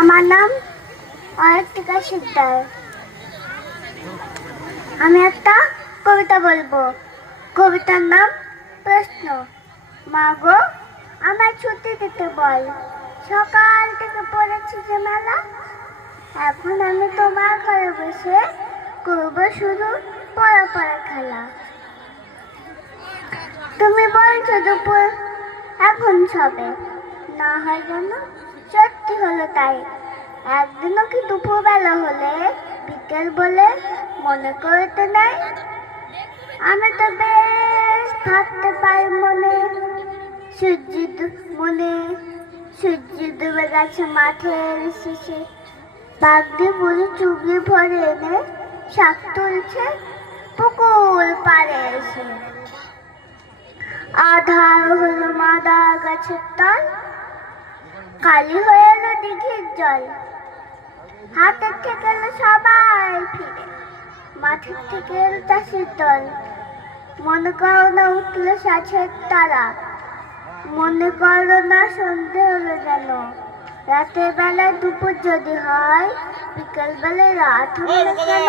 আমার নাম অয়ন্তিকা শিকদার। আমি একটা কবিতা বলবো। কবিতার নাম প্রশ্ন। মা গো, আমার ছুটি দিতে বল, সকাল থেকে পড়েছি যে মেলা। এখন আমি তোমার ঘরে বসে করবো শুধু পড়া পড়া খেলা। তুমি বলছো দুপুর এখন সবে, না হয় যেন সত্যি হলো তাই। একদিনও কি দুপুরবেলা হলে বিকেল বলে মনে করতে নাই? আমি তো বেশ থাকতে পারি মনে, সূর্য ডুবে গেছে মাঠের শেষে। বাগদি বুড়ি চুগলি ভরে এনে শাক তুলছে পুকুর পাড়ে এসে। আধার হলো মাদা গাছের তল, কালি হয়ে এলো দিঘির জল। হাতের থেকে এলো সবাই ফিরে, মাঠের থেকে এলো চাষের দল। মনে করো না উঠলো সাঁঝের তারা, মনে করো না সন্ধে হলো যেন। রাতের বেলায় দুপুর যদি হয়, বিকেল বেলায় রাত হলো কেন?